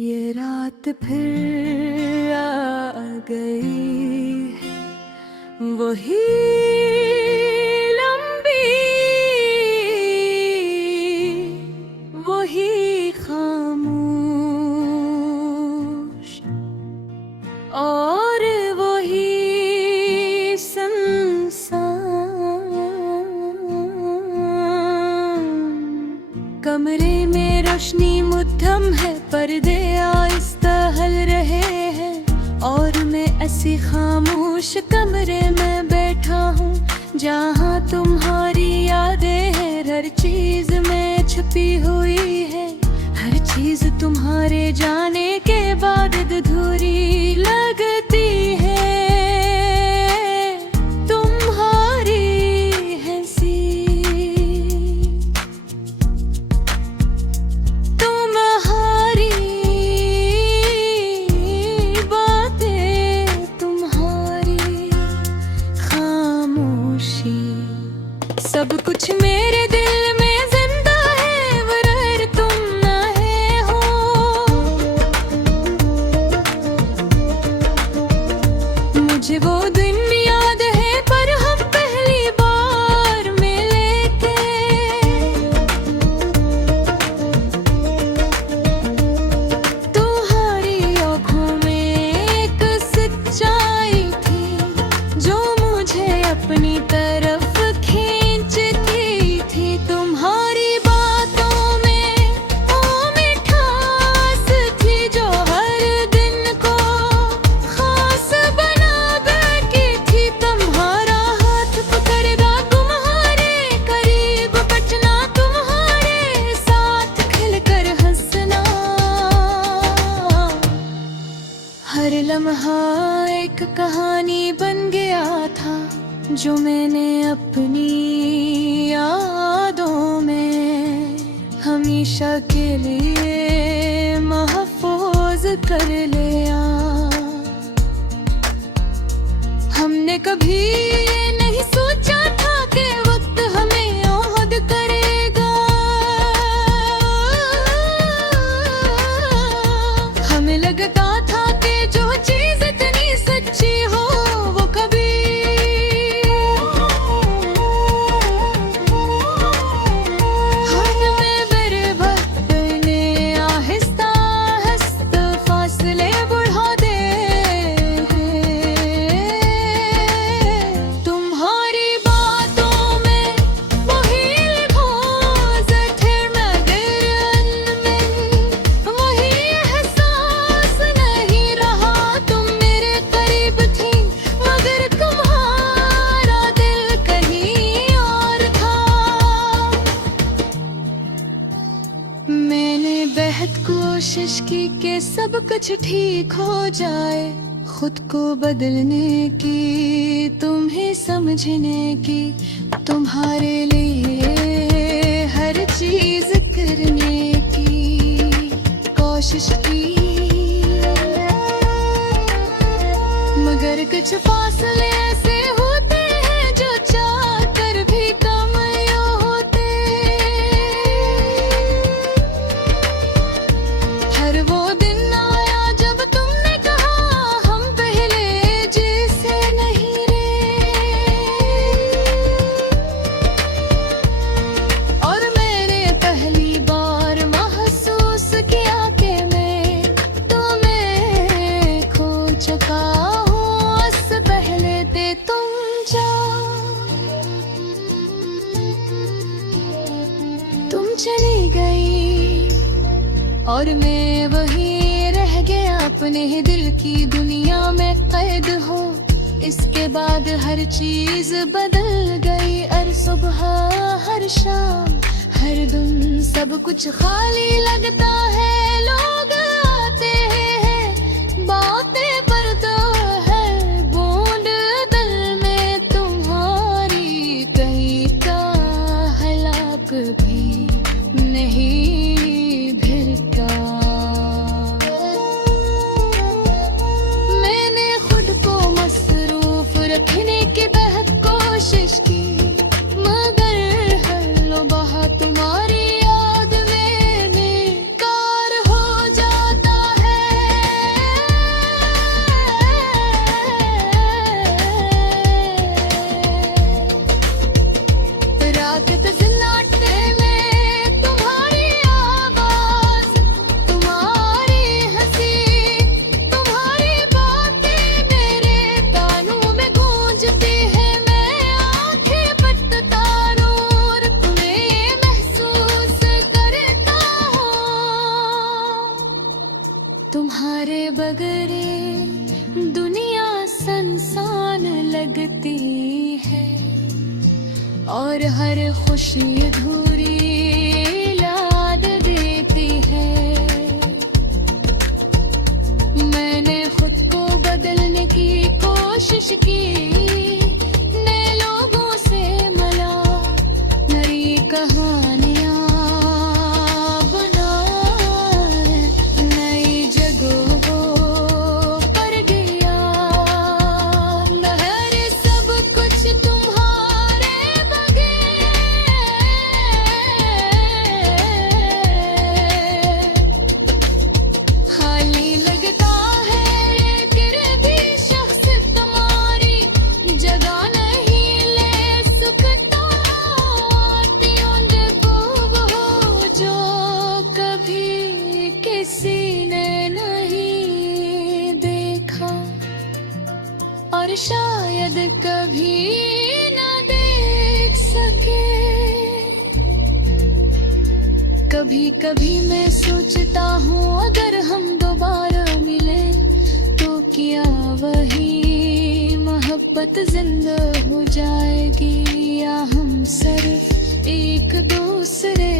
ये रात फिर आ गई है, वही लंबी, वही खामोश और वही सुनसान। कमरे में रोशनी मुद्दम है, पर्दे आहिस्ता हल रहे हैं और मैं ऐसी खामोश कमरे में बैठा हूँ जहाँ तुम्हारी यादें हैं। हर चीज में छुपी हुई है, हर चीज तुम्हारे जाने के बाद अधूरी लगती है। तुम्हारी हंसी, तुम्हारी बातें, तुम्हारी खामोशी, सब कुछ मेरे दिल में जिंदा है वरर तुम ना है हो। मुझे वो दिन याद है पर हम पहली बार मिले थे। तुम्हारी आँखों में एक सच्चाई थी जो मुझे अपनी तरफ खींचती थी। तुम्हारी बातों में वो मिठास थी जो हर दिन को खास बना बैठी थी। तुम्हारा हाथ पकड़ना, तुम्हारे करीब बैठना, तुम्हारे साथ खिलकर हंसना, हर लम्हा एक कहानी बन गया था जो मैंने अपनी यादों में हमेशा के लिए महफूज कर लिया। हमने कभी ये नहीं सोचा था कि वक्त हमें याद करेगा। हमें लगता था कि जो चीज इतनी सच्ची हो वो कभी हाथ में बर्बाद करने आहिस्ता आहिस्ता फासले बढ़ा दे। तुम्हारी बातों में वही लिखोज थे मगर अनमन, वही एहसास नहीं रहा। तुम मेरे करीब थी मगर तुम्हारा दिल कहीं और था। मैंने बेहद कोशिश की कि सब कुछ ठीक हो जाए, खुद को बदलने की, तुम्हें समझने की, तुम्हारे लिए हर चीज करने की कोशिश की। मगर कुछ फासले ऐसे होते हैं जो चाह कर भी कम यूं होते। हर वो दिन आया जब तुमने कहा हम पहले जैसे नहीं रहे, और मैंने पहली बार महसूस किया कि मैं तुम्हें खो चुका हूँ उससे पहले थे तुम जाओ। तुम चली गई और मैं वहीं रह गया अपने ही दिल की दुनिया में कैद हो। इसके बाद हर चीज बदल गई, हर सुबह हर शाम हर दिन सब कुछ खाली लगता है। लोग आते हैं बातें पर तो है बूंद दिल में तुम्हारी कहीं का हलाक भी नहीं भिड़ता। मैंने खुद को मसरूफ रखने की बेहद कोशिश की मगर हर लम्हा तुम्हारी याद में तुम्हारे बगैर दुनिया सुनसान लगती है और हर खुशी अधूरी याद देती है। मैंने खुद को बदलने की कोशिश की, नए लोगों से मिला, नई कहानियां बनाए, नई जगहों पर गया। लहर सब कुछ तुम्हारे बगैर, खाली लगता है लेकिन भी शख्स तुम्हारी जगह नहीं ले सकता। आती उन खूब हो जो कभी किसी ने नहीं देखा और शायद कभी न देख सके। कभी कभी मैं सोचता हूँ अगर हम दोबारा मिले तो क्या वही मोहब्बत जिंदा हो जाएगी, या हम सिर्फ एक दूसरे